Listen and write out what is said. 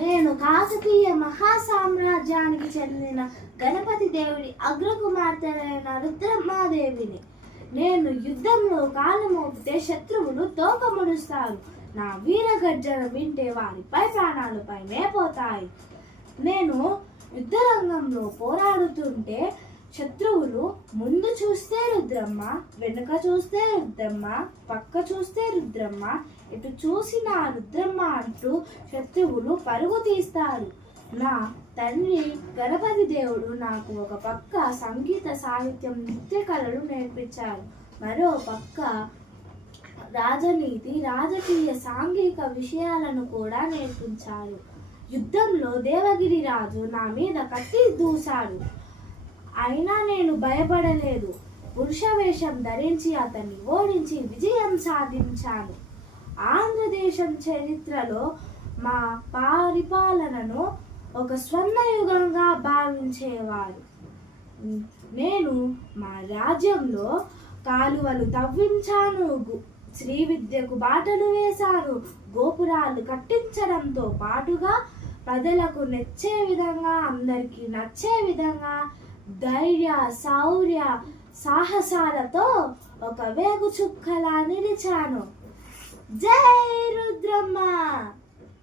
నేను కాకతీయ మహాసామ్రాజ్యానికి చెందిన గణపతి దేవుడి అగ్రకుమార్తెలైన రుద్రమ్మాదేవిని. నేను యుద్ధంలో కాలు మోపితే శత్రువులు తోక ముడుస్తారు. నా వీరగర్జన వింటే వారిపై ప్రాణాలపై పోతాయి. నేను యుద్ధరంగంలో పోరాడుతుంటే శత్రువులు ముందు చూస్తే రుద్రమ్మ, వెనుక చూస్తే రుద్రమ్మ, పక్క చూస్తే రుద్రమ్మ, ఇటు చూసిన రుద్రమ్మ అంటూ శత్రువులు పరుగు తీస్తారు. నా తండ్రి గణపతి దేవుడు నాకు ఒక పక్క సంగీత సాహిత్యం నృత్య కళలు నేర్పించారు. మరో పక్క రాజనీతి రాజకీయ సాంఘిక విషయాలను కూడా నేర్పించారు. యుద్ధంలో దేవగిరి రాజు నా మీద కత్తి దూశాడు. అయినా నేను భయపడలేదు. పురుష వేషం ధరించి అతన్ని ఓడించి విజయం సాధించాను. ఆంధ్రదేశం చరిత్రలో మా పరిపాలనను ఒక స్వర్ణయుగంగా భావించేవారు. నేను మా రాజ్యంలో కాలువలు తవ్వించాను, శ్రీ విద్యకు బాటలు వేశాను, గోపురాలు కట్టించడంతో పాటుగా ప్రజలకు నచ్చే విధంగా, అందరికీ నచ్చే విధంగా ధైర్య శౌర్య సాహసాలతో ఒక వేగు చుక్కలా నిలిచాను. జై రుద్రమ్మ.